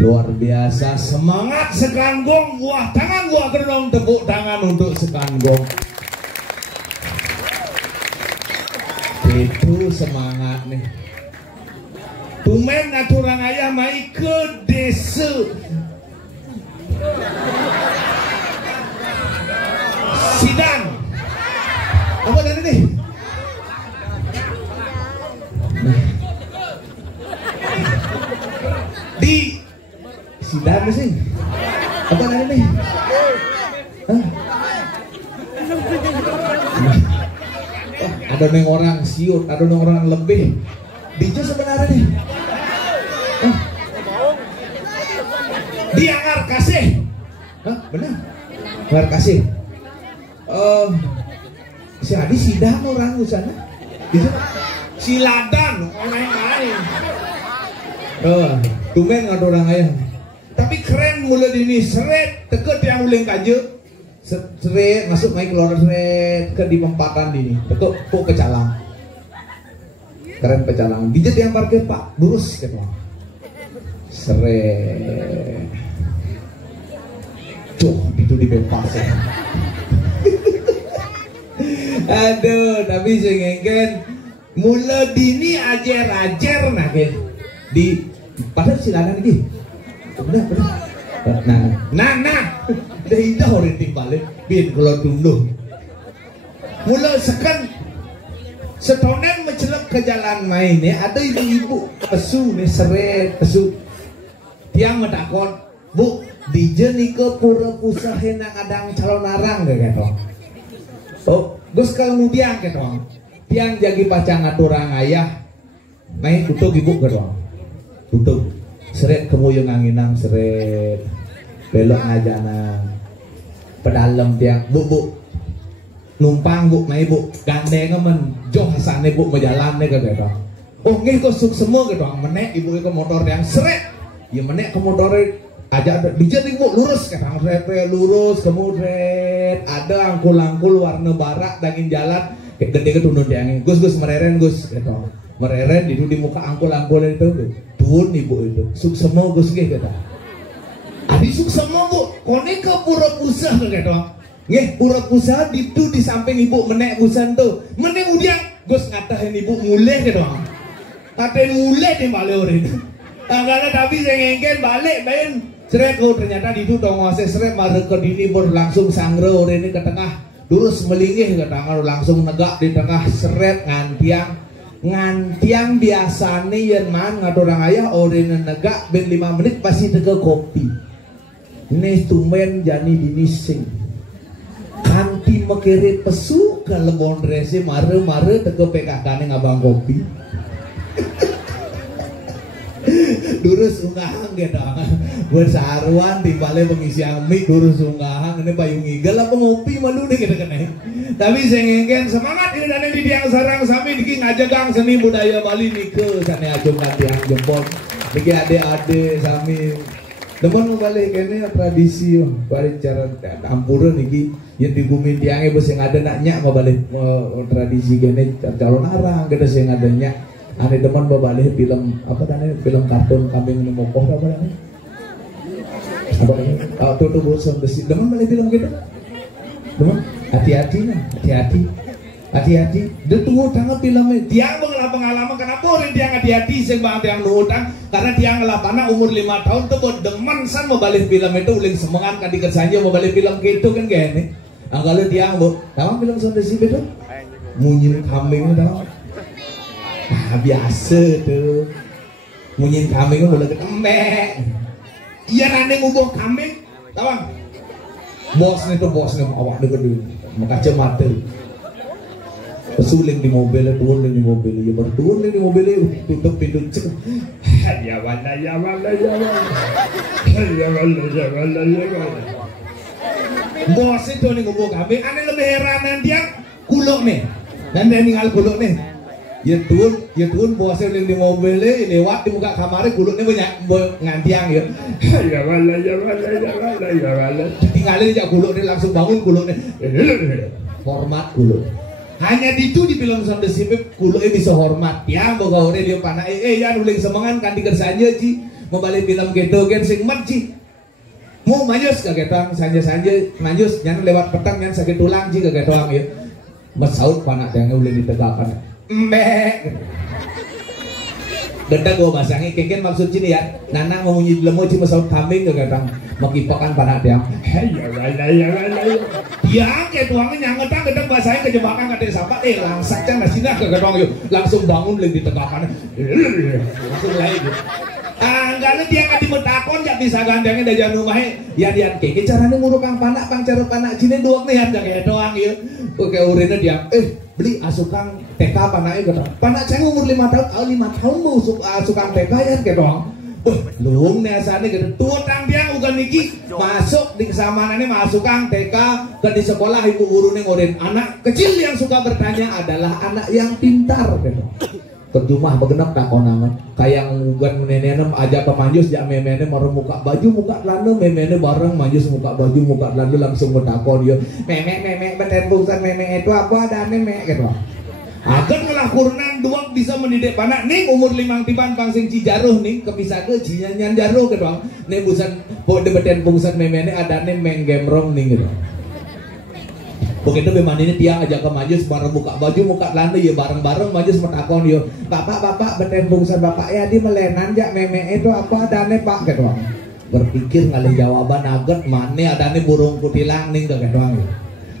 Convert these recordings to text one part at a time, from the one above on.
Luar biasa, semangat Sekanggong, buah tangan buah gerong, tepuk tangan untuk Sekanggong. Itu semangat nih. Tumen aturang ayah mai ke desa. Sidang. Apa tadi nih? Di sidang sih. Apa tadi nih? Hah? Ada neng orang siut, ada neng orang lebih. Dijo sebenarnya nih. Dia ngar kasih. Hah? Benar? Ngar kasih. Si Adi sidang orang di sana. Si Ladan orang lain. Tumen ada orang ayah. Tapi keren mulai dini seret teket yang uleng kaje. Seret masuk main keluar seret ke di pempatan dini. Teket kok kecalang. Keren pecalang. Dijet yang parkir Pak, burus gitu. Seret. Cuh, itu dibepas ya. Aduh, tapi sengengken mula dini ajar-ajar nah di padahal silakan ini. Benar. Nah. Dah dah orang timbalik bin kalau dulu. Mula sekan setonen mencelak ke jalan main ya, ada ibu-ibu pesu nih seret pesu. Tiang medakon, Bu, di jeni ke pura pusah henang adang calon arang gak gitu. Oh, gus kemudian gitu. Tiang jagi pacang aturang ayah. Main tutup ibu gitu. Tutup. Seret kemuyung anginang seret. Belok ngajana. Pedalem tiang, Bu. Numpang Bu, main Bu, gandeng men joh hasane Bu berjalan nih gitu. Oh nggih kok suk semua gitu. Menek ibu ke motor yang seret. Ya menek ke motor aja dijadi Bu lurus kadang lurus kemudian ada angkul-angkul warna barak daging jalan kayak gede ketundun tiangnya. Gus mereren Gus gitu. Mereren di muka angkul-angkul itu turun ibu itu. Suk semua Gus nggih gitu. Adi suk semua Bu, kone ke pura pusah gitu. Nggih, pura pusah itu di samping ibu menek busan tuh. Menek udiang Gus ngatahin ibu mulai gitu. Katain mulai di balik orang. Karena tapi saya ngengken balik main seret kau ternyata di itu dong ngose seret maret ke dini berlangsung sangre orang ini ke tengah lurus melingih ke tengah langsung negak di tengah seret ngantiang biasa nih yang man ngaturang ayah orang negak ben 5 menit pasti teke kopi. Ini tumben jani dini sing. Kanti mekiri pesu ke lebon rese mare teke PKK ngabang kopi. Durus unggahan gitu. Bersaruan di balai pengisian mie durus unggahan ini payung igal apa ngopi malu deh gitu kan. Tapi saya ingin semangat ini dan di tiang sarang sami diki ngajagang seni budaya Bali nike sana ajungan tiang jempol. Niki ade-ade sami demen balik ini tradisi balik cara campuran niki yang di bumi tiangnya bos yang ada naknya mau balik tradisi gini calon arang gitu sih yang adanya ane demen balik film apa tadi film kartun kambing memokoh apa tadi apa ini tuh bosan besi demen balik film gitu demen hati-hati dia tunggu tangan filmnya tiang mengalami pengalaman kenapa orang tiang hati-hati sebab tiang utang karena tiang ngelapana umur 5 tahun tuh buat demen san mau balik film itu uling semangat kan dikesannya mau balik film gitu kan gini kalau tiang bu tahu film sampai sih betul munyin kambing tahu biasa tuh Munyin kambing boleh embek. Iya nane ngubah kambing, tawang. Bosnya awak dulu, makaca mata. Pesuling di mobil, turun di mobil, ya berturun di mobil, tutup pintu cek. Ya wala. Bos itu nih ngubah kambing, aneh lebih heranan dia kuluk nih, dan dia tinggal kuluk nih. Ya turun bosnya di mobil lewat di muka kamarnya kuluknya banyak ngantiang ya. Ya wala. Tinggalin aja kuluknya langsung bangun kuluknya. Hormat kuluk. Hanya itu di film Sound the Sipip kuluknya bisa hormat. Ya boga ore dia panah ya nuling semangan kan diker saja ci. Mau balik film gitu kan sing mat ci. Mau manjus kagak tang sanja manjus nyan lewat petang nyan sakit tulang ci kagak doang ya. Masaud panah yang ulin ditegakkan. Mbek Genda gua masangi keken maksud sini ya Nana mau munyi lemo cuma saut kambing gak datang Makipakan panak dia dia kayak tuangnya nyangetang gedang bahasanya kejebakan kadang sahabat langsaknya nasina ke gedong yuk langsung bangun lebih ditegakkan langsung lain Anggana dia nggak dimetakon gak bisa gandengnya dari jangan rumahnya ya dia keke caranya nguruk kang panak pang cara panak cini doang nih ya kayak doang yuk oke urinnya dia beli asukang TK panaknya kata panak saya umur 5 tahun 5 tahun mau asukang TK ya kayak doang lung nih asalnya gitu tuang dia ugan niki masuk di kesamanannya masukang TK ke di sekolah ibu gurunya ngorin anak kecil yang suka bertanya adalah anak yang pintar gitu terjemah begenap tak konangan kayak ngugan menenem aja ke manjus jak memene marah muka baju muka lanu memene bareng manjus muka baju muka lanu langsung bertakon dia memek beten bungsan memek itu apa ada memek gitu agar malah kurunan doang bisa mendidik panak nih umur 5 tiban pangsing cijaruh nih kepisah ke cinyanyan jaruh gitu nih busan pode beten bungsan memene ada nih menggemrong nih gitu begitu memang ini tiang aja ke majus bareng buka baju muka lanu ya bareng-bareng majus metakon yo bapak betembungsan bapak ya di melenan jak meme itu apa adane pak gitu berpikir ngalih jawaban aget mana adane burung kutilang ning gitu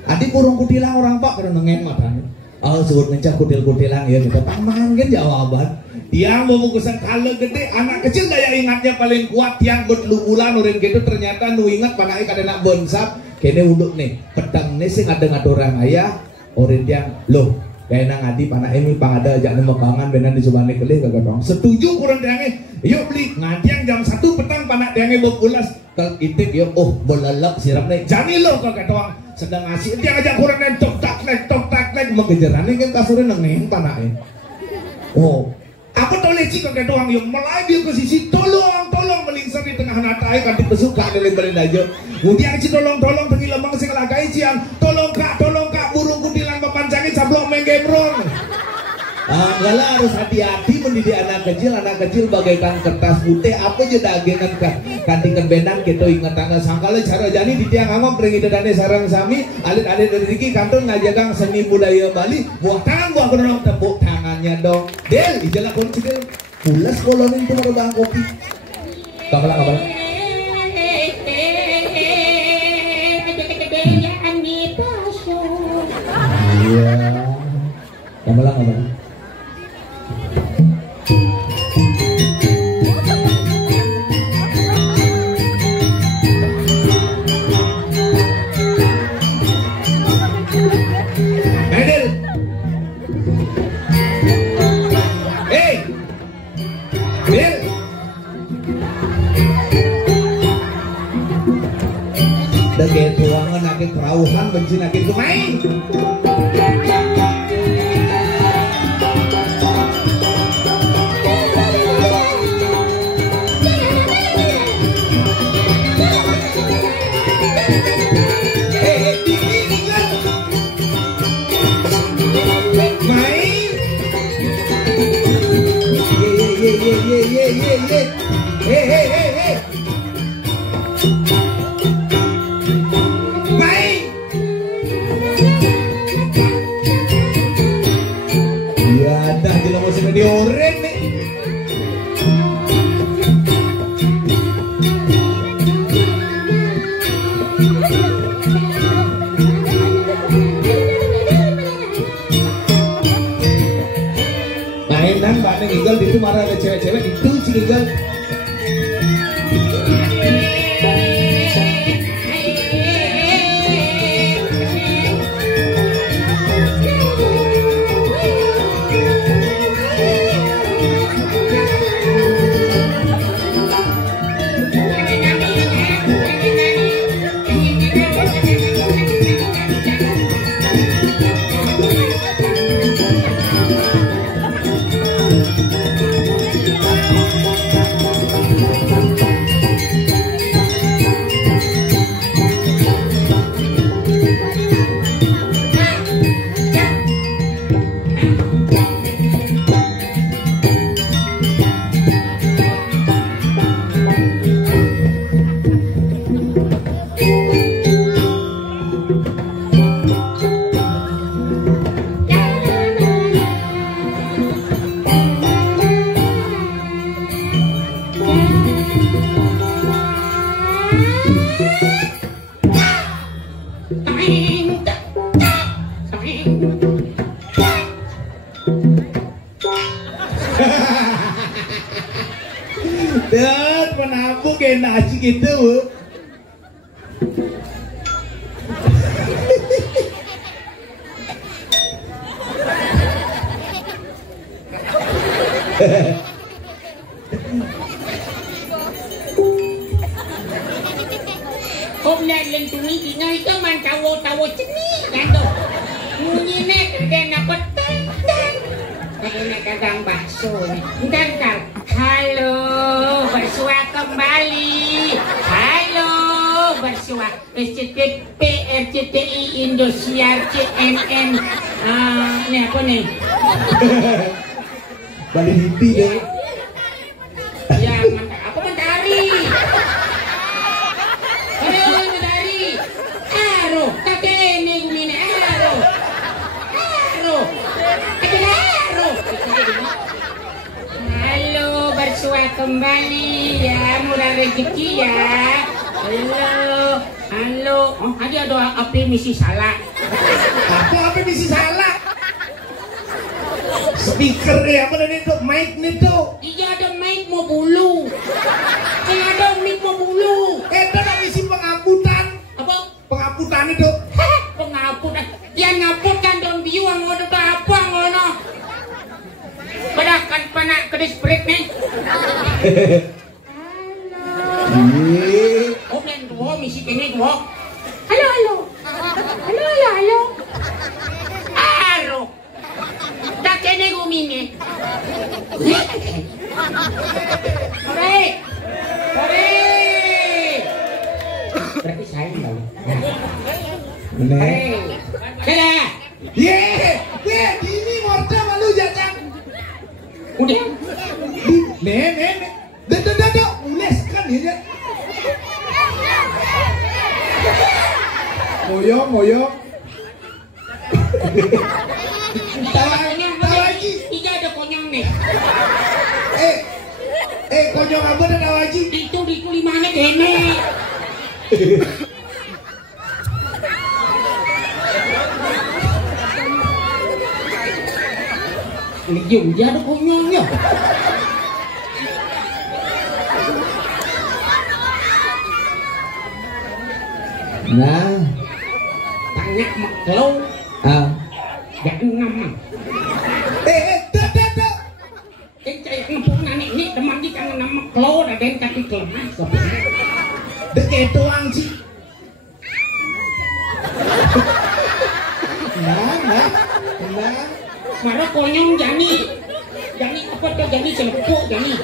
adi burung kutilang orang pak kena nengen matanya sebut mencak kutil-kutilang ya gitu pamangan kan jawaban tiang membungkusan kalau gede anak kecil daya ingatnya paling kuat tiang berlubulan urin gitu ternyata nu ingat panai kadena bonsap kene unduk nih pedang nih sing ada ngaturang ayah orin tiang loh kayak nang adi panah ini pangada ajak nemekangan benan di subane kelih kagak dong setuju kurang tiangnya yuk beli ngantiang jam 1 petang panah tiangnya bokulas kalau intip yuk bolalak sirap nih jani lo kagak doang sedang ngasih dia ajak kurang nih tok tak mengejaran ini kan kasurnya nengeng panahnya aku tahu lecik kagak doang yang mulai dia ke sisi tolong melingsan di tengah natai kan dipesuka dari balik aja kemudian si tolong tengi lemang sing lagai cian tolong kak burung kutilang papancangin sablok menggemrong Gala harus hati-hati mendidik anak kecil bagaikan kertas putih apa aja dagengan kantingan benang gitu ingat tangga sangkala cara jani di tiang amam peringi dadane sarang sami alit-alit dari Riki kantor ngajagang seni budaya Bali buah kenong tepuk tangannya dong del ijalah kunci del pulas kolonin itu merubah kopi kapalah iya kapalah Daging tuangan akin kerauhan bensin akin kumain dioren nih mainan Pak Neng Igal itu marah ada cewek-cewek itu sininggal. Dan penabung enak aja gitu. Hôm nay lên tụi thì ngay cái màn tawo ceni kan tuh. Bunyinya kagak dapat tentang. Kagak dagang bakso. Ntar. Halo, bersua kembali. Halo, bersua SCTP, RCTI, Indosiar, CNN. Ini apa nih? Balik mimpi deh. Ya, apa mentari? Mentari. Aro, kakek ini gini aro. Halo, bersua kembali ya, murah rezeki ya. Halo. Oh, ada api misi salah. Apa misi salah? Speaker ya, apa nih tuh? Mic nih tuh. Iya ada mic mau bulu. Ada mic mau bulu. Itu ada isi pengangkutan. Apa? Pengangkutan itu. Pengangkutan. Yang ngaputkan dong biuang ngono tuh apa ngono. Padahal panak kedis break nih. Halo. Oh men dua misi kene dua. Halo. Halo. Tak kene gumine. Hore. Berarti saya enggak. Bener. Kada. Ini morta malu jajang. Udah. Nih. Dadah, ules kan ya. Moyong. Tawa lagi. Iya ada konyong nih. Konyong apa dan tawa lagi? Itu di kulimane kene. Ini juga ada konyongnya. Nah, Tanya maklau. Gak ngam. Dadah. Kencai ngepuk nani ini teman di kan nama maklau ada yang kaki kelas. Deket doang sih. Nah. Mana konyong Jani apa tuh Jani celepuk Jani.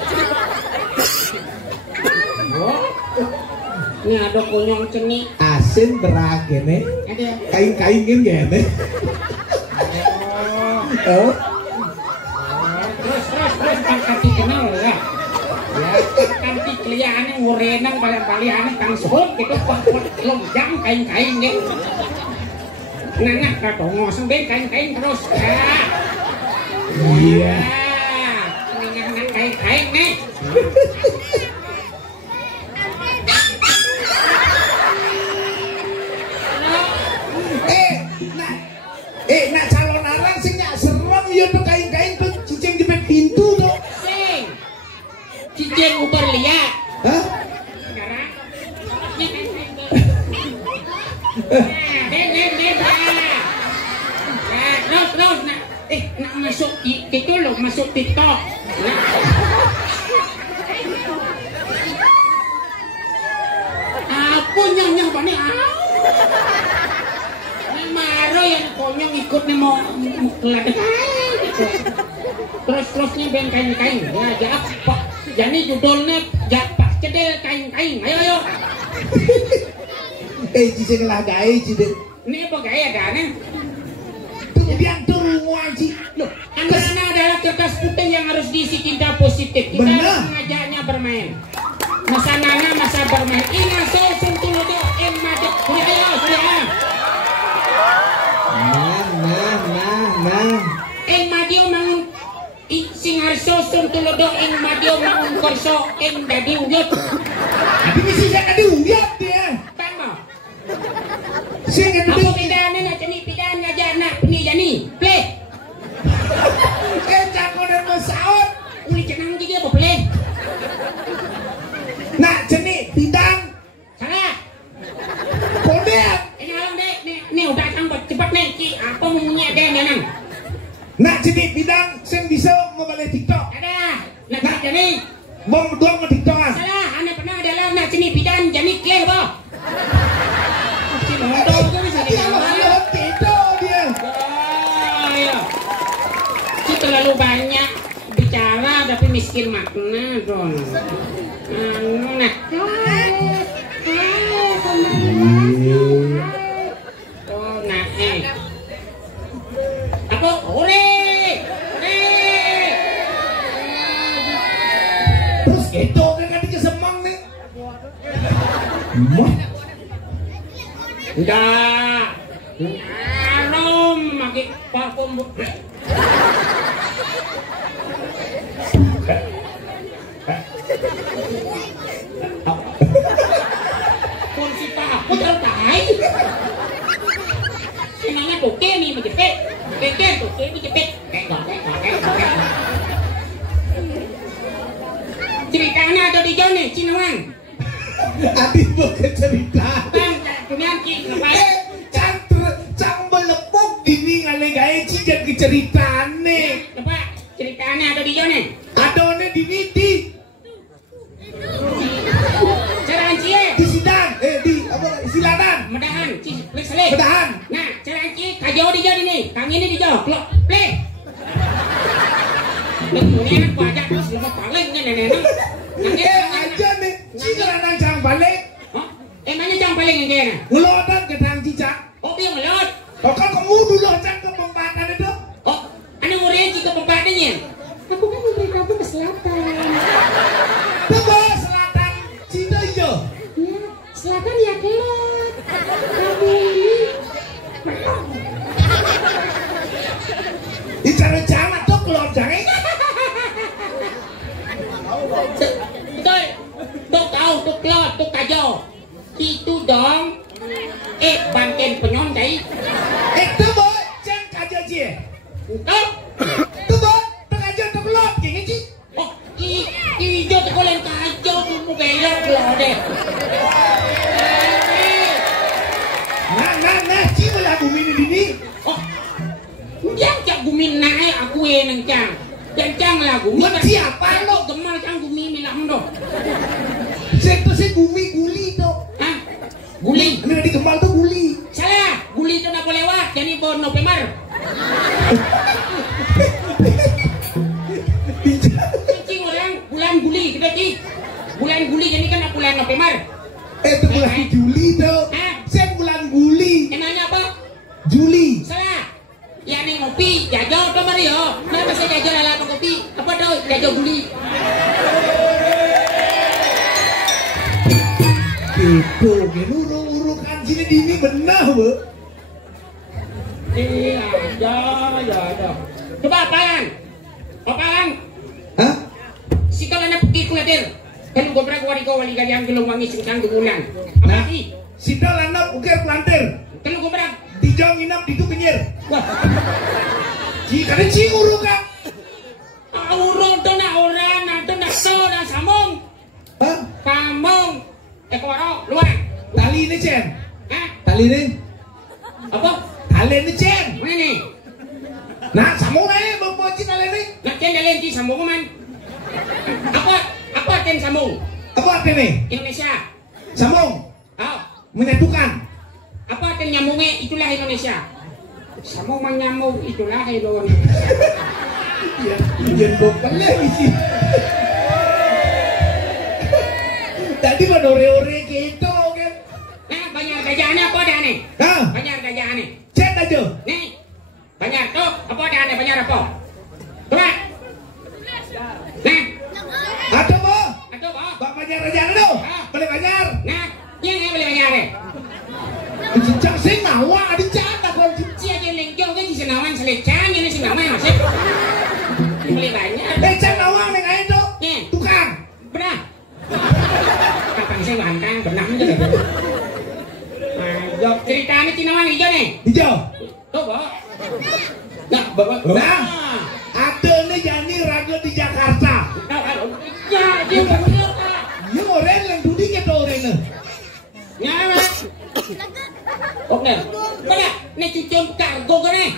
Ini ada konyong ceni. Asin beragene. Ada. Kain gene. Oh. Terus kan kaki kenal ya. Kanti keliane ngorenang bali-baliane kang sohot gitu kok lonjang kain-kain deh. Nana kadongo sampai kain-kain terus ya. Iya. Nana kain-kain nih. Nak calon arang sing nyak serem ya tuh kain-kain tuh cicing di pintu tuh. Sing. Cijen ubar liat. Hah? Sekarang. Terus, nak masuk itu loh, masuk TikTok. Apa yang pani? Maro yang konyong ikut nih mau keladek. Terusnya ben kain-kain. Ya apa? Jadi judulnya Japak Cedel kain-kain. Ayo. Cicing lah gaya cide. Ini apa gaya kan? Biang turun ngaji. Loh, anak-anak adalah kertas putih yang harus diisi cinta positif. Kita harus mengajaknya bermain. Masa nana masa bermain. Ina so suntulodo en majek. Ayo. Nah. En madio mangun sing harso suntulodo en madio mangun korso en dadi uyut. Tapi mesti saya dadi uyut dia. Tama. Sing Apa bedanya nak ceni pidan ngajak nak penijani. Play. Jago dan masaut. Uli cenang juga apa play? Nak jenik bidang. Salah. Kode. Ini alam dek. Ni udah sampai cepat nih. Apa maunya dia nang? Nak jenik bidang sen bisa membalik TikTok. Ada. Nak jadi. Bom dua ke TikTok. Salah. Anda pernah dalam nak ceni pidan jadi kleh apa? Motor tu bisa Halo, TikTok dia. Terlalu banyak bicara tapi miskin makna dong. Nah. Oh, nah Apa? Ore. Terus itu kan dia semang nih. Udah. Arom pakai parfum. Kunci apa tertai? Senangnya toke nih menjepit. Toke menjepit. Ceritanya ada di Jone, Cinawang. Adi bukan cerita. Bang, punya ngapain? Cang melepuk dini ngale gaya cijan ke ceritane. Coba ceritanya ada di Jone. Adone dini di Cerancie. di sidang, di apa siladan. Medahan, Saleh. Medahan. Nah, cerancie kajau di Jone nih. Kang ini di Jone. Klok, play. Ini anak wajah selama paling kan nenek. Aja nih, cijan nang jang balik. Emangnya jang paling yang kena? Ngelodan ke tang cicak. Oh, dia ngelot. Kok kamu dulu jang ke pembatan itu? Oh, anda ngurian ke pembadannya? Aku kan memberi kamu ke selatan. Tebo selatan, Cina iya. Ya, selatan ya kelot. Kamu ini. Bicara jangan tuh kelot jangan. Betul. Tuh tahu, tuh kelot, tuh kajau. Itu dong. Banten penyondai. Tebo, jangan kaja cie. Tuh. Tebo, tengah tuh kelot, gini sih. Oh, hijau tekolen kajau mau belok kelot deh. Nah, cima lagu mini dini. Oh, yang cak gumin naik aku yang cang. Yang cang lagu. Siapa lo? Gemal cang gumi milang dong. Saya gumi guli tuh. Hah? Guli? Ini di Kemal tuh guli. Salah. Guli itu nak boleh lewat. Jadi bono pemar. Cing orang bulan guli kita cing. Bulan guli jadi kan bulan November. Itu bulan Juli tuh. Saya bulan guli. Emangnya apa? Juli. Salah. Ya nih ngopi, jajo apa Mario? Kenapa saya jajo ala kopi? Apa tuh? Jajo guli. Itu, uruk-urukan sini dini benar, Bu. Iya, ya. Coba apaan? Hah? Si kau anak pergi kulatir. Kalau gue pernah wali kalian belum wangi sengkang dugunan. Apa lagi? Si dol anak ukir pelantir. Kalau gue pernah Dijauh nginap di itu kenyir. wah, Jika ada cingur kan. urut tu nak orang, nak tu nak so, nak sama. tali nih. Apa? Tali nih Cen. Mana nih? Nah, sambung nih, bawa Cen tali nih. Nak Cen kalian di sambung man. Apa Cen sambung? Apa artinya nih? Indonesia. Sambung. Oh, Menyatukan. apa artinya nyambungnya? Itulah Indonesia. Sambung menyambung itulah Indonesia. Iya, bokap lagi sih. Tadi mah ore-ore gitu kan. Nah, banyak gajahannya apa ada nih? Hah? Banyak gajahannya. Cek aja. Nih, banyak tuh. Apa ada nih? Banyak apa? Coba. Nah, Ada bo. atau apa? Bak Banjar aja dulu. Beli Banjar. Nah, yang beli banyak nih. Cincang sing nawa ada jatah kalau Si aja lengjong kan di senawan selecang ini senawan masih. Beli banyak. cang nawa ning ae tuh. Nih, Tukang. benar. Kapan saya bantang benar aja deh. Nah, ceritanya Cinawan hijau nih. Hijau. Tuh, Bo. Nah, bawa. Nah, ada nih Jani raga di Jakarta. Ya, dia benar, Pak. Iya orang yang dudi gitu orang nih. Nyawa. Oke. Mana? Nih cucian kargo kan nih.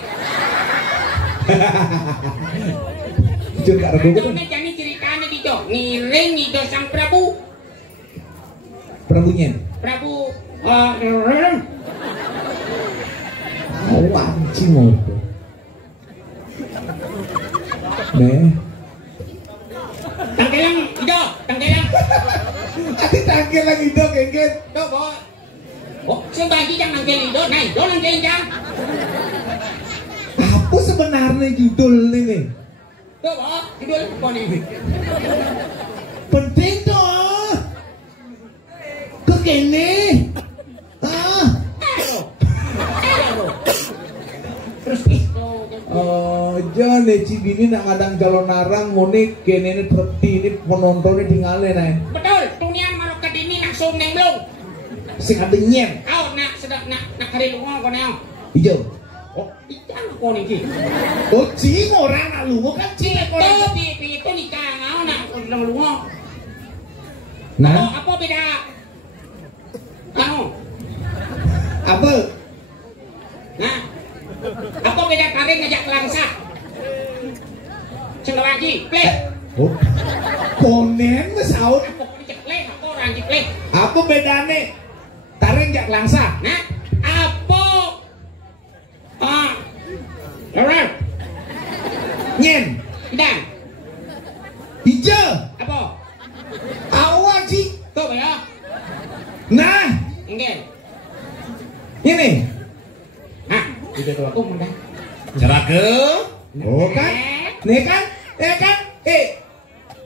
Jujur kak raga Itu kan. nih jadi ceritanya di Jo. Ngiring itu sang Prabu. Prabunya. Prabu. Oh anjing mau itu. Nih. Tangkelang, Jo. Tangkelang. Ati tangkel lagi dong kengket. Tuh, Bo. Oh, sebagai jangan nangkel itu. Nah, Jo nangkelin jang. Apa sebenarnya judul ini? Tuh, Bo. Judul apa nih? Penting tuh. Kekene. Ah. Terus itu. Jangan Cibini nak ngadang calon narang monik kene ini terti ini penontonnya tinggalin nih. Betul, tunian marokat ini nak som neng belum. Sing ada nyem. Kau nak sedap nak kari lungo kau neng. Hijau. Oh, ikan kau nih ki. Oh cing orang nak lungo kan cing Tuh, orang. itu nikah ngau nak sedang lungo. Nah, Apa beda? Kau. apa? Nah, apa beda kari ngajak langsa? Sudah lagi, play. Oh, konen mesaut. Apa ngajak play? Apa orang di play? Apa bedane? Taring jak langsa. Nah, apa? Orang. Nyen. Dan Hijau. apa? Awak cing. Tuh ya. Nah, Enggak. ini. Nah, itu tuh aku mudah. Cerake. Oh kan? Nih kan? Kan?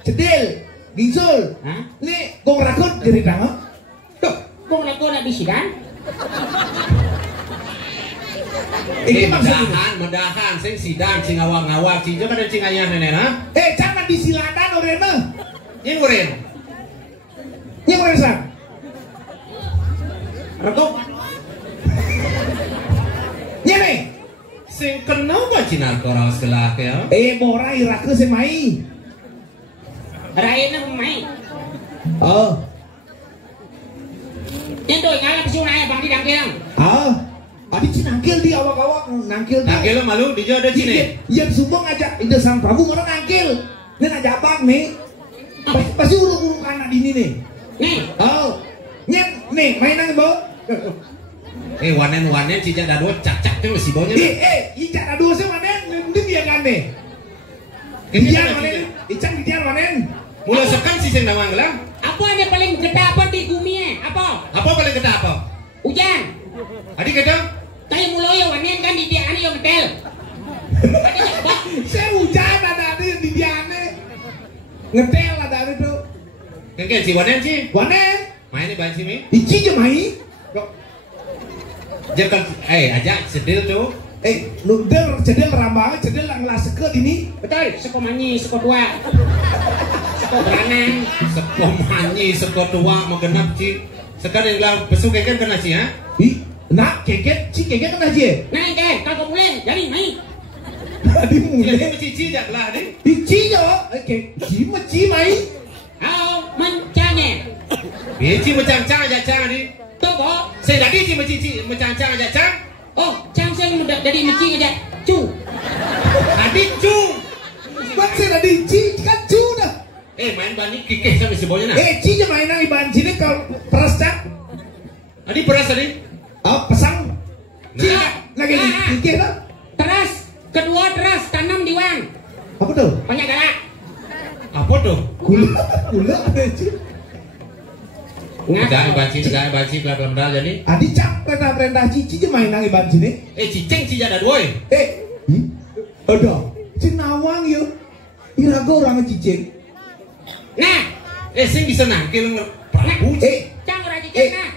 Cedil. Gingsul. Hah? Nih, gong rakut jadi tangan. Tuh. Kung nak di sidang? Ini maksudnya. Medahan, sing sidang, sing ngawak-ngawak, sing juga ada sing ayah nenek na. Jangan disiladan orangnya. Ini ngurin. Yang merasa. Retuk. Nyene. Sing kenapa cinar korang sekelah ya? Borai raka semai. Raina mai. Oh. Yang tu ngalah pesu naik bang di dangkeng. Adi cinangkil di awak-awak nangkil. Nangkil lo malu, dia ada cine. Yang sumbang ngajak ide sang Prabu mana nangkil. Ini ngajak abang nih. Pasti urung-urung anak dini nih. Nih. Oh. Nyet nih mainan bo. Wanen cijak dah dua cak tuh si baunya. Ijak ada dua sih wanen. Ini dia kan nih. Dian wanen. Icang dian wanen. Mulai sekarang sih sing nawang gelang. Apa yang paling gede apa di bumi? Apa? Apa paling gede apa? Hujan. Adik kata? Kayak mulai yang wanen kan di dia yang betel. Saya hujan ada di dian nih. Ngetel ada itu. Kengkel si wanen sih. Wanen. Main di banci mi. Ici je mai. Jangan ajak sedil tuh. Nuder cedel rambang, cedel lang laseke ini. Betul. Seko manyi, seko dua. Seko beranang. Seko manyi, seko tua mau genap sih. Sekarang yang gelang pesu kengkel kena sih ya. Nak keket, si keket kena je. Nah, kan kalau mulai jadi mai. Tadi Ini mulai. cici jak lah ni. Ici je. Ci mai. Kau mencanya. Cici macam cang ajak cang ni. Tuh kok. Saya tadi si mecici mecancang aja cang. Oh, cang saya udah jadi meci aja. Cu. Tadi cu. Bang saya tadi ci kan cu dah. Main bani kikeh sampai si bonya nah. Ci je main nang iban sini kalau peras cak. Tadi beras tadi. Oh, pesang. Ci Nah. lagi kikeh dah. Teras. Kedua teras tanam di wang. Apa tuh? Banyak galak. Apa tuh? Gula ada ci. Negara banci bla jadi. Adi cak perintah cici je main nang iban sini. Ciceng ci ada dua. Ada. Cinawang yo. Irago orang cicing. Nah, Sing bisa nangkil Prabu. cang ora cicing nah.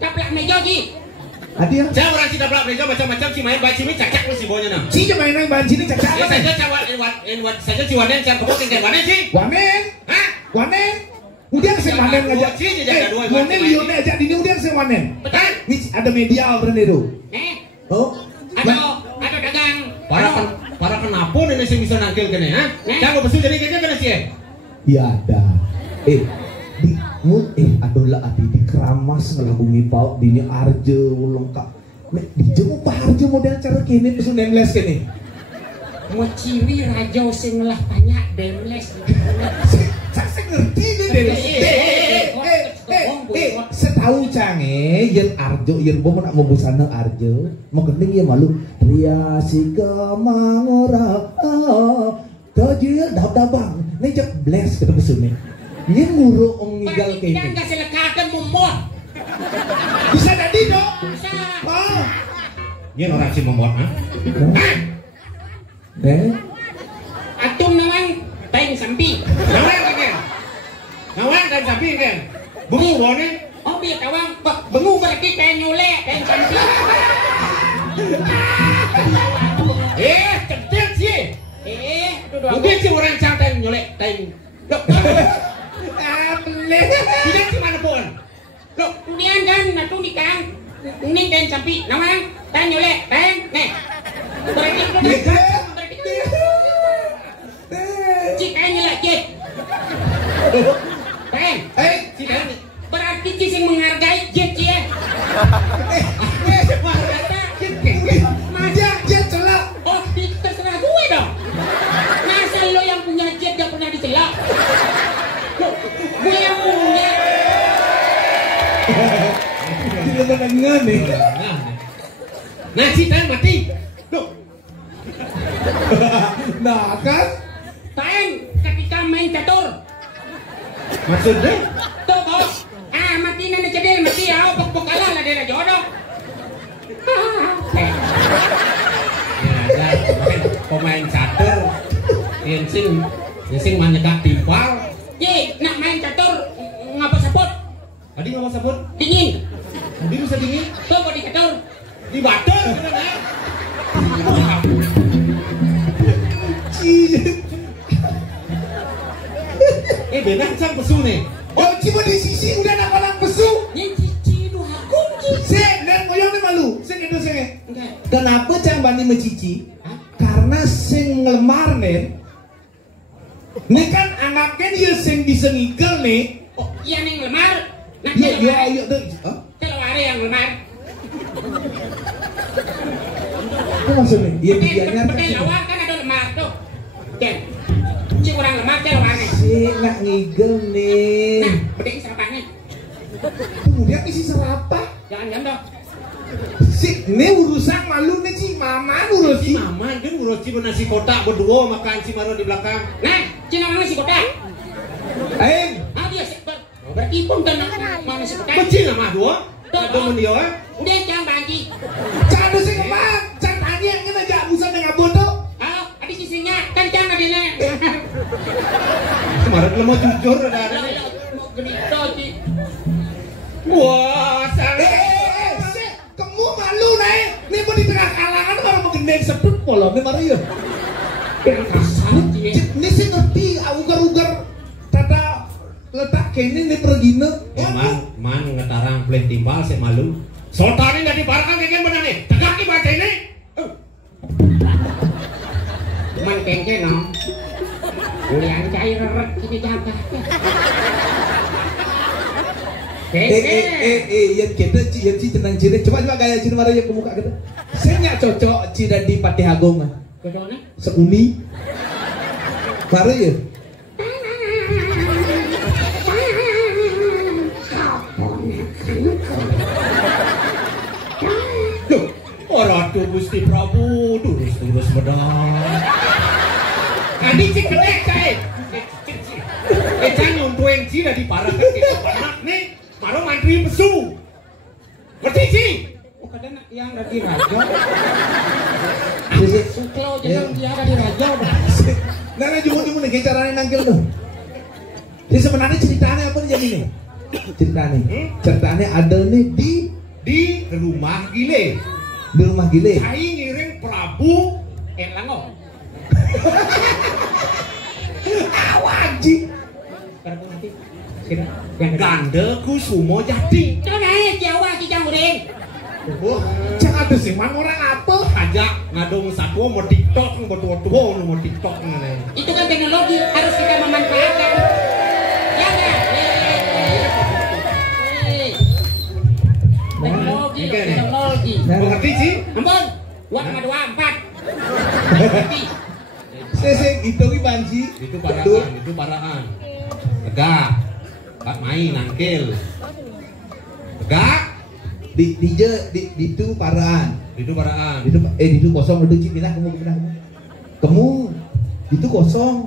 Kaplak meja ki. Adi ya. Jangan orang cita belak mereka macam-macam si main banci ini cacak lu si bonya nah. Ci je main nang iban sini cak cak. Saja cawan enwat saja ciwanen cang kebok yang kayak mana sih? Wanen. Hah? Wanen. Udah sing wanen aja. Wanen lione aja dini udah sing wanen. Betul. Nih ada media berani itu. Oh. Ada dagang. Para kenapa nenek sing bisa nangkil kene ha? Jangan besu jadi kene kene sih. Ya ada. Adolah adi di keramas ngelabungi paut dini arjo lengkap. Nek di jemu pak arjo model cara kene pesu nemles kene. Mau ciri raja sing ngelah tanya demles. Saya ngerti nih deh. Setahu cange, yen arjo yen bomo nak mau busana arjo, mau kening ya malu. Riasi kemangora, tajir dabang, nejak bless kita pesune. Yen nguro ong ninggal kayak Jangan kasih lekakan mumbot. Bisa jadi dong. Bisa. Oh. Yen orang si membuat ha? Atum nawang taing sampi. Nawang dan sapi kan. Bungu bone. Oh biar kawang bengu berarti taing nyolek taing sampi. Cepat sih. Itu doang. Mungkin si orang cang taing nyolek taing. Loh. Tidak si mana pun. Loh, kemudian kan natu di kang. Ini taing sampi. Nawang taing nyolek taing. Nih. Berarti Cik taing nyolek cik. Taing. Si taing. Berarti cik sing menghargai cik cik ya. Dia celak. Oh, terserah gue dong. Masa lo yang punya jet gak pernah dicelak? Gue yang punya. Tidak mendengar nih. Nah, si taing mati. Loh. Nah kan? Taing ketika main catur. Maksudnya? Tuh bos. Mati nana cedil mati ya. Pok kalah lah dia jodoh. Ya, pemain catur yang sing manyekak timpal. Ye, nak main catur ngapa sapot? Tadi ngapa sabun? Dingin. Tadi bisa dingin? Tuh kok di catur. Di batur gitu nah. Benar cang pesu nih. Oh, cuma di sisi udah nak orang pesu. Ye cici dua kunci. Saya dan koyong ni malu. Saya itu saya. Enggak. Kenapa cang bani mencici? Karena sing ngelemar nih. Nih kan anaknya dia sing bisa ngigel nih. Oh, iya ning lemar. Nah, Yo. kalau ada yang lemar. Apa maksudnya? Iya Bedel biarnya. lawan kan ada lemar tuh. Ken. Si orang lemar teh lawannya. Si nak ngigel nih. Nah, bedeng sarapannya. Kemudian isi serapah. Jangan jam dong. Si ini urusan malu nih si mama urus Si si. mama kan ngurus si nasi kotak berdua makan si Maro di belakang. Nah, Cina mana si kota? Dia sektor. Berarti pun kan mana si kota? Kecil nama dua. Ada mendio Udah jangan banji. Jangan ada sing kemang. Jangan tanya kan aja busan dengan bodoh. Habis isinya kan jangan adine. Kemarin lemah jujur ada. Mau gerito sih. Wah, Kamu malu naik. Nih mau di tengah kalangan baru mau gendeng seput polo. Nih baru ya. Yang kasar sih. Ini sih ngerti. Ugar-ugar tata letak kene nih pergina. Man ngetarang plek timbal saya malu. Sultan ini dari barang kayak benar nih. Tegak di baca ini. Man kengke no. Ulian cair reret ini jaga. Yang kita yang si tenang cina. Coba gaya cina marah yang ke muka kita. Saya nggak cocok cina di Patih Agung mah. Cocoknya? Seuni. Marah ya. Loh, orang tuh Gusti Prabu durus medang. Adi cik kedek cai. Jangan nyontoin cina di parah kan kita panak nih. Maru mantri pesu. Ngerti sih? Oh kadang yang ada di raja. Suklo jangan dia ada di raja. Nana jumur nih caranya nangkil tuh. Jadi sebenarnya ceritanya apa nih jadi nih? Ceritanya ada nih di rumah Gile. Di rumah Gile. Saya ngiring Prabu Lango. Awaji. Prabu nanti. Sini. Yang Ganda Kusumo Jati. Itu nih Jawa kita muring. Wah, Jangan tuh sih, mang orang apa? aja ngadong satu mau TikTok, mau tua mau TikTok nih. Itu kan teknologi harus kita memanfaatkan. Ya enggak? Teknologi. Mengerti sih? Ampun. 2,24. Saya gitu gimana sih? Itu parahan. Tegak. Pak main nangkil. Tegak. Di itu paraan. Itu parahan. Itu kosong duduk pindah kamu itu kosong.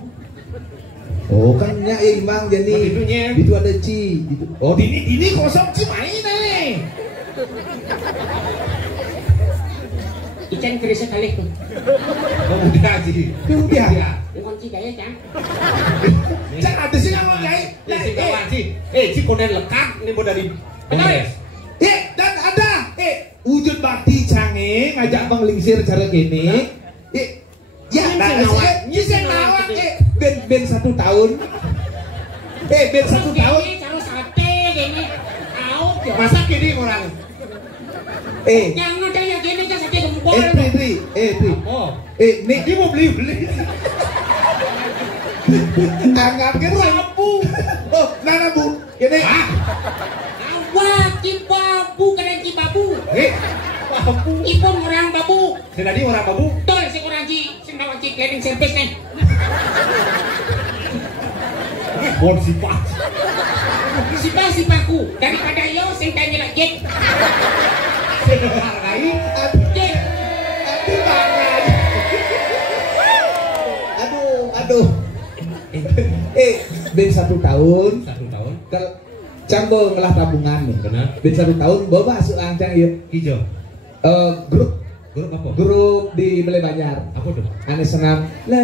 Oh kan nya Imang jadi itu ada Ci itu. Oh ini kosong Ci main nih. Ikan kerisa kali tuh. Oh udah Ci. Udah. Kunci gaya kan? Jangan ada sih ngomong gay. Si kawan Ci. Ci koden lekat ini mau dari Kongres. Dan ada wujud bakti canggih ngajak Bang Lingsir cara gini. Ya, saya nawak ben 1 tahun. Ben 1 tahun. Kalau sate gini, out. Masa gini orang? Jangan kayak gini kan sate gempol. Tri. Oh. Nih Dia mau beli. anggapkan sapu. Oh, nana Bu. Gini. Wah, Cibabu keren Cibabu. Babu. Ipun orang babu. Tadi orang babu. Tuh si orang si bawa cleaning service nih. Bon sifat. Si paku daripada yo sing tanya lagi. Hargai. Aduh. Ben 1 tahun. 1 tahun. Canggo ngelah tabungan nih. Benar. Ben 1 tahun bawa masuk langcang yuk. Hijau. Grup apa? Grup di Bele Banjar. Apa tuh? Ane senam la.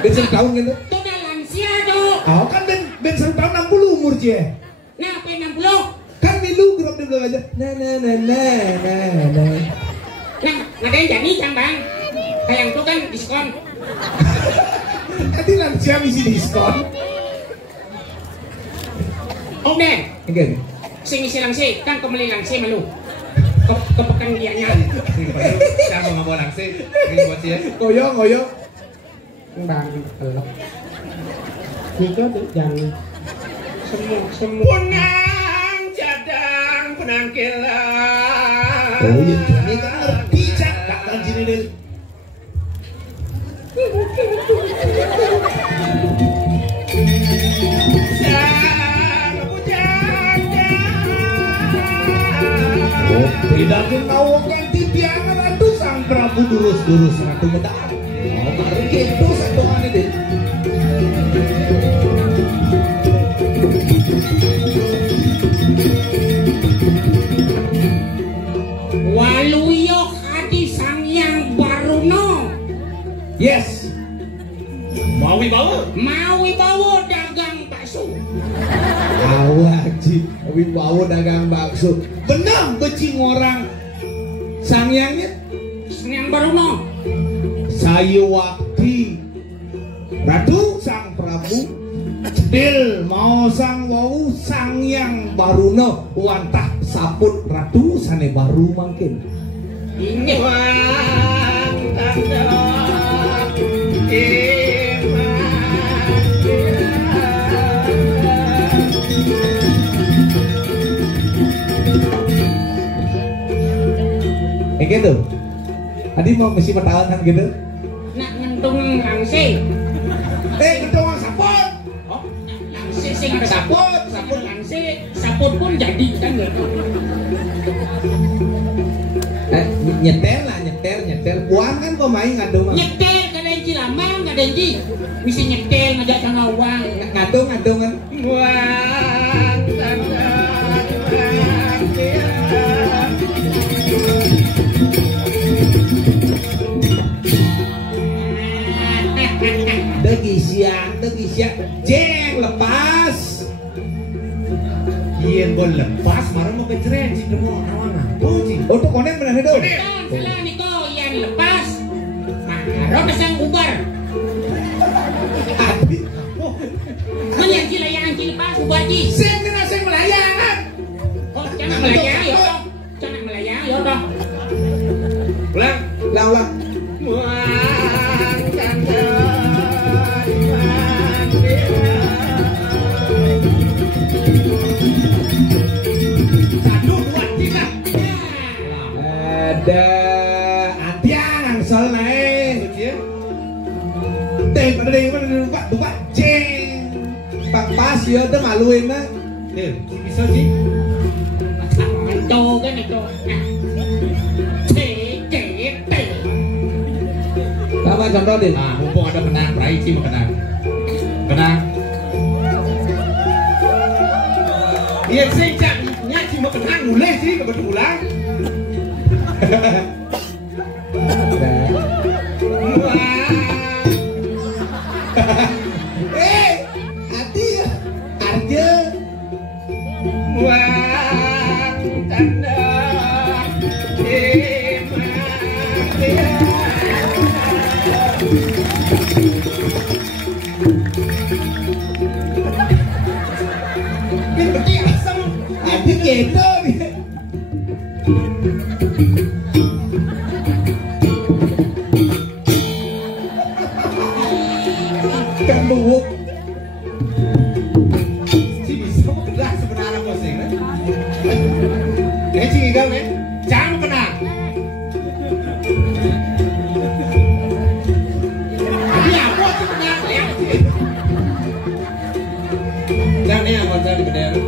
Ben 1 tahun gitu. Itu udah lansia tuh. Oh kan ben 1 tahun 60 umur cie. Nah, apa 60? Kan milu grup di Bele Banjar. Nah. Nah, ada yang jadi kan bang? Kayak itu kan diskon. Tadi lansia misi diskon. Oh deh, Again. sing isi langsi kan kembali langsi malu. Kepekan dianya. Saya mau ngomong langsung. Ini buat dia. Ngoyo. Bang, elok. Niko tuh jangan. Semua. Punang jadang penangkilan. Oh iya, ini kan ngerti cak. Kakak sini deh. Tidak kenal yang tipiangan itu sang Prabu durus ratu medang. Oh baru gitu satu hari deh. Waluyo hadi sang yang baruno. Yes. Maui bawa dagang bakso. Awaji, wibawa dagang bakso. Benang becing orang. Sangyangnya Sang yang baruno. saya wakti Ratu sang Prabu Cedil mau sang wau sang yang baruno wantah saput ratu sane baru makin. Ini Wang gitu. Tadi mau mesti pertahanan gitu. Nak ngentung langsing. Ngentung saput. Oh, langsing sing ada saput langsing. Saput pun jadi kan gitu. Nyetel. Puan kan kok main ngadu mah. Nyetel kadenci lama kadenci. Mesti nyetel ngajak sama uang. Ngadung kan. Uang Degi siang, jeng lepas. Iya gue lepas, marah mau kejeret sih mau awangan. Oh tuh konen bener itu. salah nih kok yang lepas. Marah kesang ubar. Kan yang cilayangan cilepas ubar ji. Sing melayangan. Oh jangan melayang ya toh. Jangan melayang ya toh. Ulang. Ada antiang angsal naik. Pada lupa jeng. Pas ya udah maluin mah. Bisa sih. Menco kan itu. Sama contoh deh. Nah, mumpung ada kenang, Prai sih mau kenang. Iya sih, caknya sih mau kenang mulai sih kebetulan. Hati Arjo. Tanda Hati gitu nih. Kan buuk. Si bisa mau kenang sebenarnya bosnya kan? Cing igal kan? Jangan kenang. Tapi apa sih kenang? Jangan ya, jangan di bendera.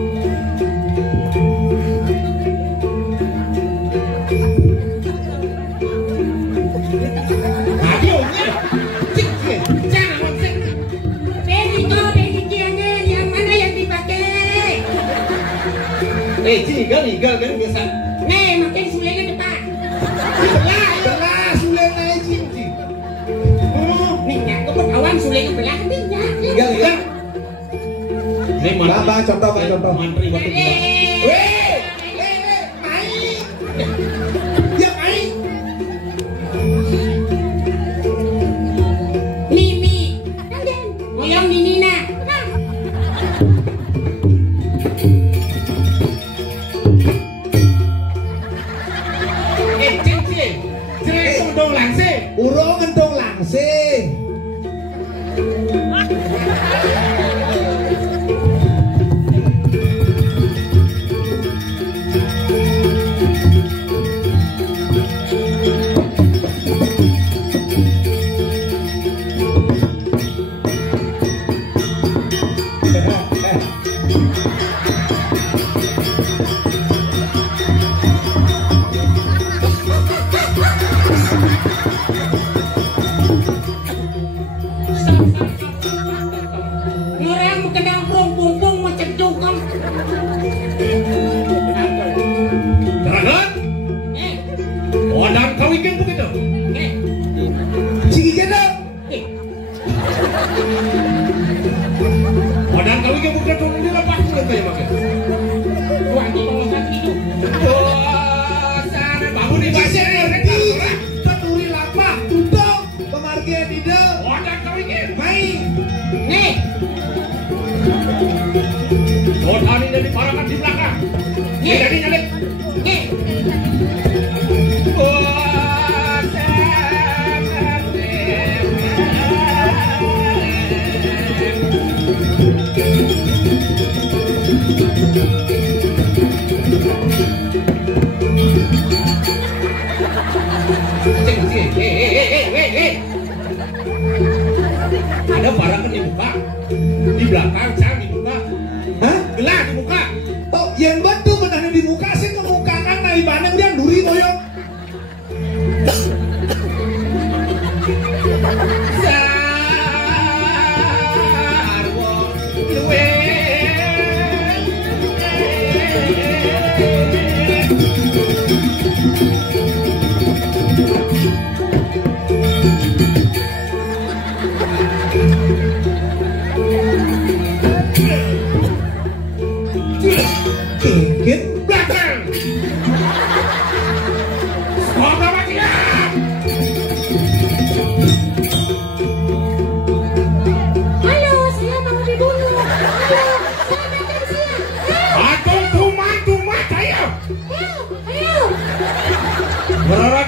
Igal kan biasa. nih makin sulingnya depan. Belah sulen aja cing. Nih nyak kok kawan sulingnya belah nih nyak. Igal. Ini Bang, contoh. Mantri waktu Weh, main. Dia main. Mimi. Ngoyong di Nina. Urung ngentong langsing.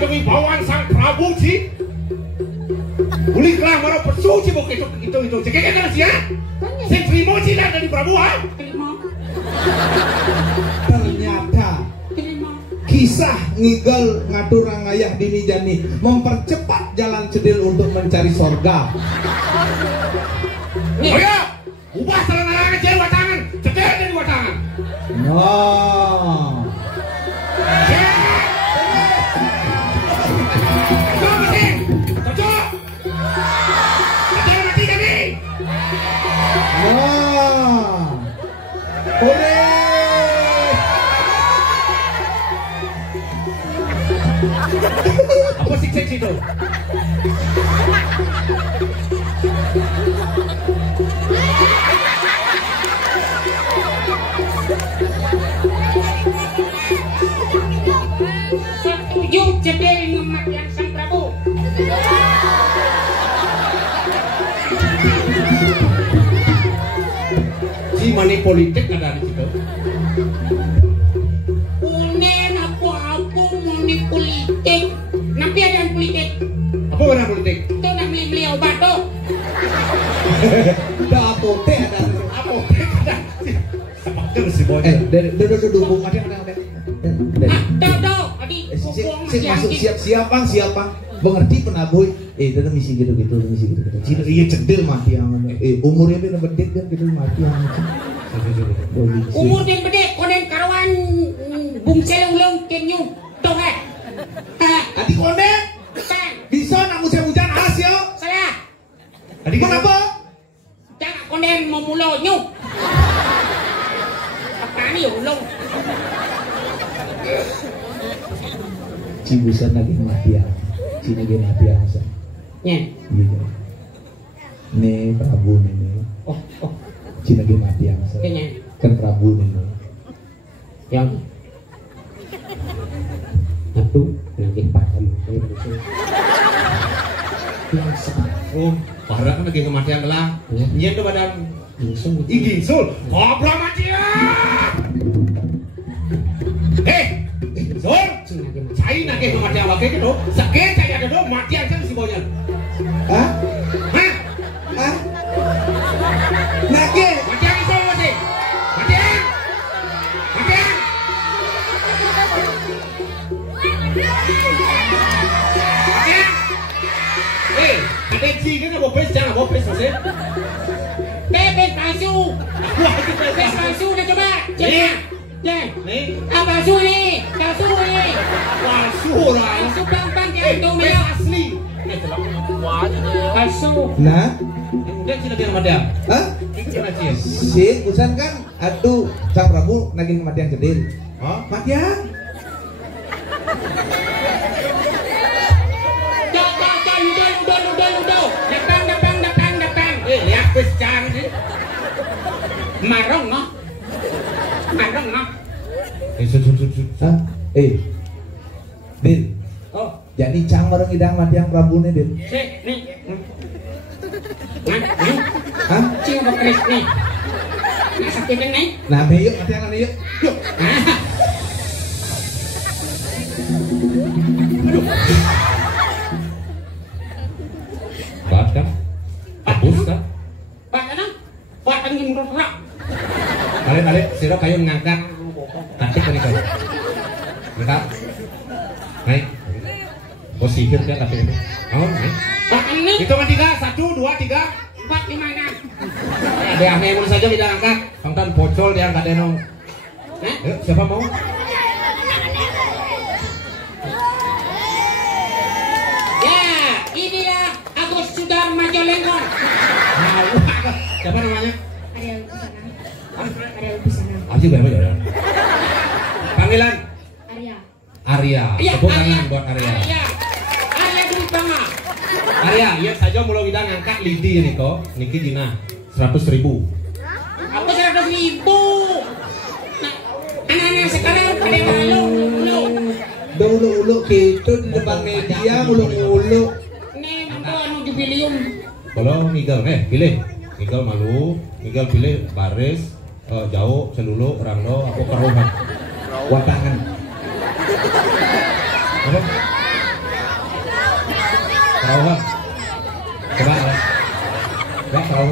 kewibawaan sang Prabu Ci. Uliklah marah pesu Ci bok itu. Cekek kan sih ya? Saya terima Ci dari Prabu ah. Ternyata kisah Ngigel ngatur rangayah dini jani mempercepat jalan Cedil untuk mencari sorga. Oh ya, ubah celana jadi watangan, Cedil jadi watangan. Nah, boleh. Apa sih cek itu? Setuju Cedil mematikan sang Prabu. Si money politik ada di situ. Unen apa-apa money politik. Nampi ada politik. Apa benar politik? Itu nak beli obat tuh. Dah apotek ada. Apotek ada. Sepakat si boy. Duduk bunga dia ada. Tuh, adik. Masuk siap bang. Mengerti penabuh. Itu misi gitu. Cina iya Cedil mati yang. Umurnya beda bedek kan gitu mati yang. Umur dia bedek, konen karawan bungsel ulang kenyu. Tuh Adi konen bisa nak musim hujan hasil. salah. Adi kenapa? Jangan konen mau mulo nyuk. Apa ni ulang? Cibusan lagi mati yang. Cina lagi mati yang masa. Ya. Gitu. Nih Prabu nih. Oh. Cina lagi mati yang masa. Kayaknya. Kan Prabu nih. Yang. Satu lagi pakai. Oh, parah kan lagi kematian lah. Nyen tuh badan. Gingsul. Kobra mati ya. Zul. Cai nak ke kematian wakil gitu. Sakit cai ada dong mati aja si boynya. Hah? Nake. Matian itu mati. Matian. Ada cikin apa pes jangan apa pes masih. Bebek palsu. Bebek palsu dah coba. Coba. Nih. Palsu ni. Palsu ni. Palsu lah. Palsu bang yang itu Pes asli. palsu. Nah, Udah cina biar madam. hah? Cina cina. Si usan kan aduh sang Prabu naging kematian Cedil. Hah? Matian. Datang. Lihat pes jangan sih. Marong no. Hah? Dil. Oh, Jadi cang bareng idang matian Prabu nih Dil. ni. Hah? Cium bakris ni. Nak sakit ni. Nah, yuk matian kan yuk. Yuk. Kuat kan? Abus kan? Pak angin bergerak. Kali sirok kayu ngangkat. Nanti kan itu. Ngangkat. Naik. Posisi dia tapi itu. Oh, naik. Pak ini. Itu kan 3, 1, 2, 3. Pak di mana? Ada yang mau saja tidak angkat. Tonton bocol dia angkat denong. Siapa mau? Ya, inilah Agus Sudar Majalengka. Siapa namanya? Ada Ubisana. Aji berapa ya? Panggilan? Arya. Iya, Tepuk tangan buat Arya. Arya Dwi Banga. Arya, iya saja mulai kita ngangkat lidi nih kok. Niki dina 100.000. Apa 100.000? Nah, anak-anak sekarang pada malu. Ulu gitu di depan media ulu. Nih, anu jubilium. Kalau Miguel, pilih. Miguel malu, Miguel pilih baris, jauh, selulu, rangdo, aku keruhan. Watangan. Apa? perahu. Coba lah. Ya perahu.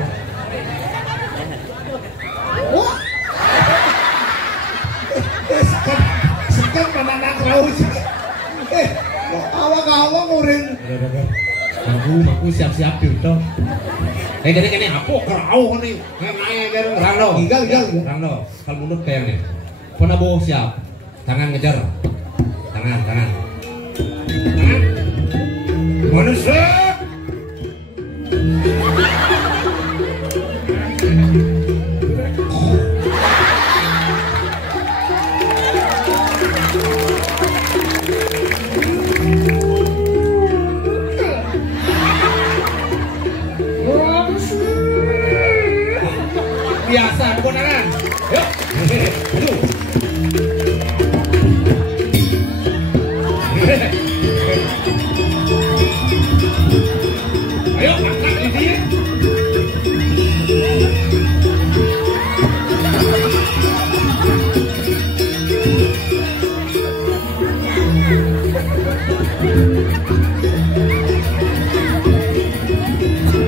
Sekat mana nak perahu sih? Awak-awak uring. Aku siap-siap dulu. Gini aku perahu nih. Rangno. Tinggal. Rangno. Kalau mundur kayak nih. Ponabo siap. Tangan ngejar. Tangan. Manusia. Biasa kebenaran. Yuk. Aduh. Ayo angkat ini.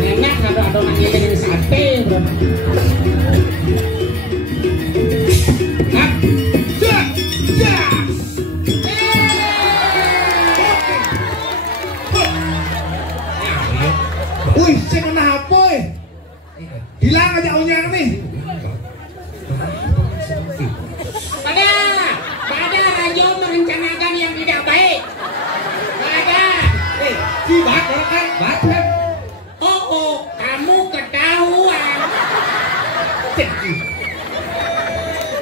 Enak kalau adonannya jadi sate, bro. Wih, saya kena apa ya? Hilang aja onyang nih. Pada Rajo merencanakan yang tidak baik. Pada, Si Bat kan? oh, kamu ketahuan.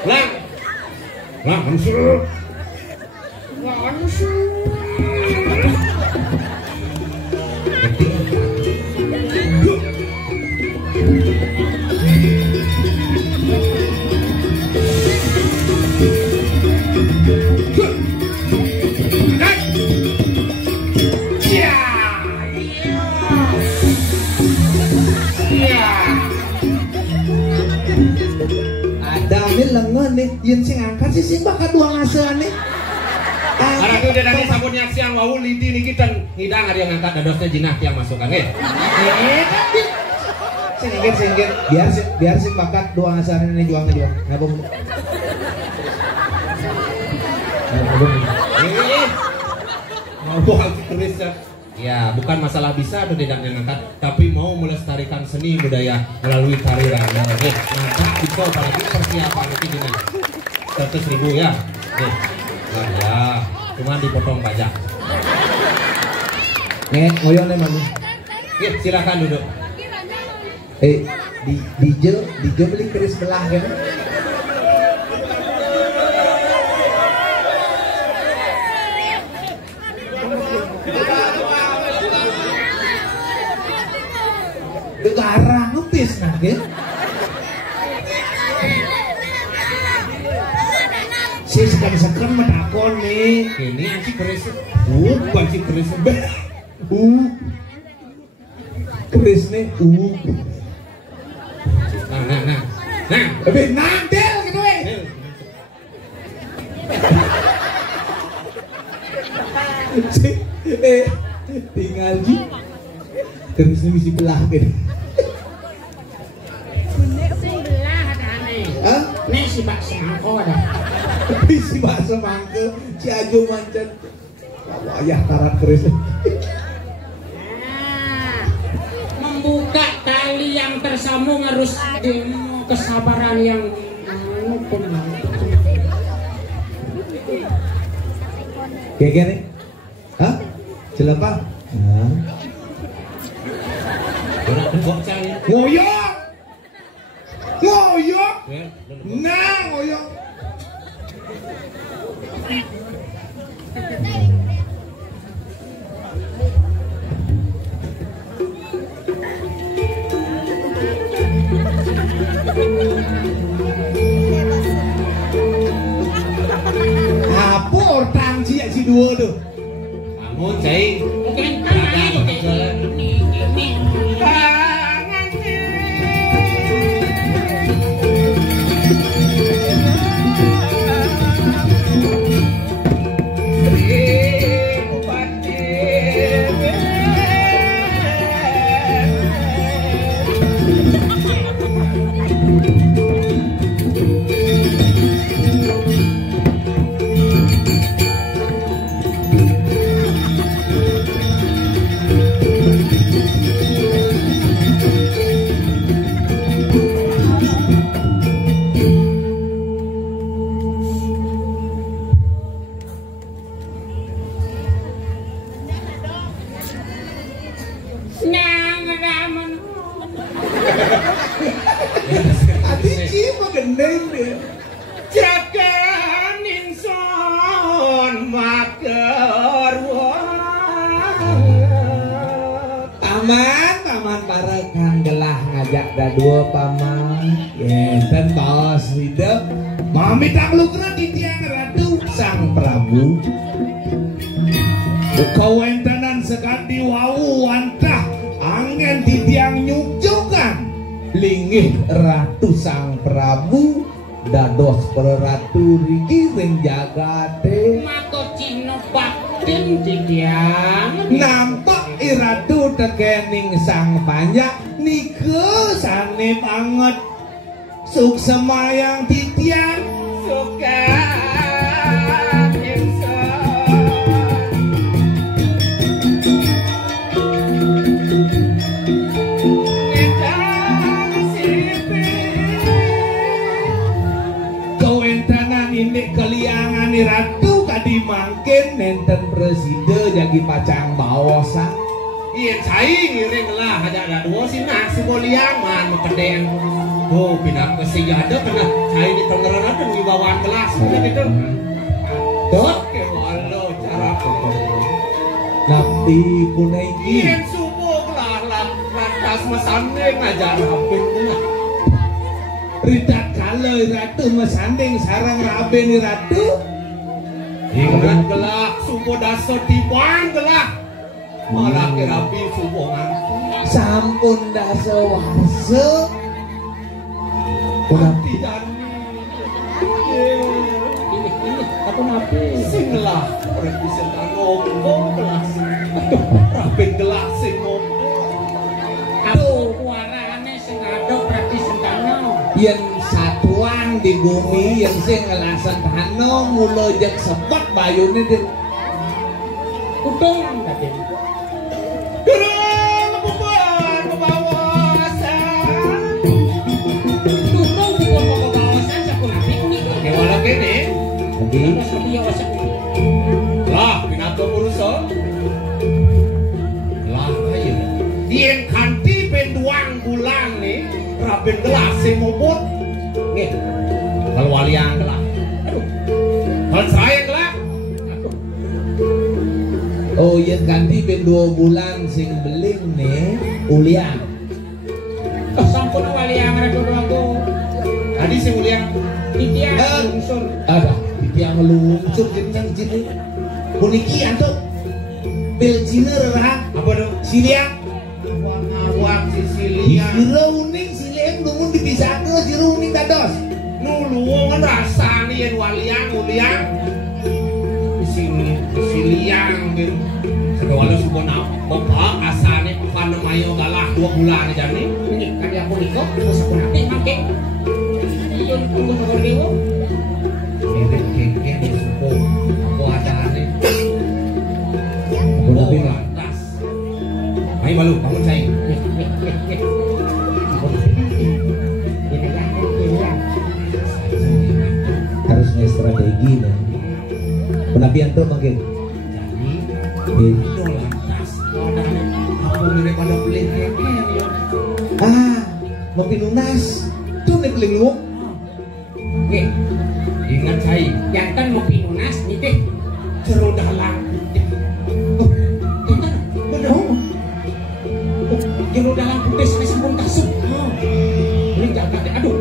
Lang, manusia. Ada nih lengan nih, yang sing angkat sih bakal dua ngasuhan nih. Karena itu dia dari sabun yang siang wau lidi nih kita ngidang ada yang ngangkat dadosnya jinah yang masukkan Singkir. Biar sing bakat dua ngasuhan ini juang. Ngapa bu? Mau keris ya, bukan masalah bisa atau tidak ngangkat, tapi mau melestarikan seni budaya melalui tari rangno. Ngangkat bisa apalagi persiapan itu dengan 100.000 ya. Nah ya, cuma dipotong pajak. Ngoyon nih mami. Silakan duduk. Di Jo beli keris belah kan? Negara ngepis nah kan? Si sekarang menakon nih. Ini anci keris. Banci keris keris nih. Nah. Lebih nandel gitu tinggal ji kerisnya mesti belah gitu. Nih si Pak Semangko ada. Si bakso mangke, si Ajo mancan. Wayah karat keris. Membuka tali yang tersambung harus demo kesabaran yang Kayak gini? Hah? Jelepah? Ngoyok! Nah, ngoyok! Apa orang si dua tuh? Kamu cai. gendeng deh. Jagan inson makerwa. Paman parekan gelah ngajak da dua paman. Enten tos hidup. Mami taklukna di tiang ratu Sang Prabu. Kawentenan sekadi wau wantah angin di tiang nyucukan. Linggih ratu Sang Prabu dados perratu rigi ring jagate. Mato cino bakten di tiang. Nampak iratu tekening sang panjak nike sane banget suk semayang titian Suka kawentanan ini keliangan iratu kadi mangkin nenten preside jagi pacang bawosa. iya cai ngiring lah ada dua sih nah si boliang man kedeng tuh pindah ke si ada kena cai di tenggeran ada di bawah kelas gitu Tuh, oke walau cara nabi kunaiki iya subuh lah lantas mesandeng aja rapin lah ridat kalau ratu mesanding sarang raben ratu. ingat gelak subuh dasar tibang gelak malah kerapi subuh ngantuk Sampun dasa warse Kunati dan Ini aku nabi. sing lah orang bisa ngomong gelas rapin gelas sing ngomong Aduh, warane sing ada berarti sentano. yen satuan di bumi yang sing ngelasan tano mula jek sepet bayune di Udung tadi. gerang beban kebawasan Udung pun mau ke kawasan saku nabi kuning. ya walau kene lagi Mas dia wasak. lah pinato urusan lah ayo dien kanti penduang bulan nih rapin gelas sing ngomong nih kalau waliang gelas aduh kalau saya gelas oh yen ganti ben 2 bulan sing beling nih ulian Sampun wali yang ada aku. tadi sing uliang Dia unsur. ada yang meluncur jeneng jini puniki antuk bil jiner lah apa dong siliang awak Sisilia Jirauning siliang numun dipisahke jirauning dados nuluwongan rasane yen waliang uliang Siliang gitu sedawalu subona bapak asane pukana mayo galah 2 bulan jane Ini kali aku nikah terus aku nabi makin. Iya tunggu nomor dewa. Keren keke di supo aku adane Tapi nggak lantas ayo balu bangun saya harusnya strategi nih penapian tuh makin jadi itu lantas adane aku daripada beli keke ya makin lunas tuh nih keling lu Oke, ingat saya yang kan mau pinunas nih deh. ceru dalang Bener. Jero dalam putih saya sampun kasut. Ini jaga aduh.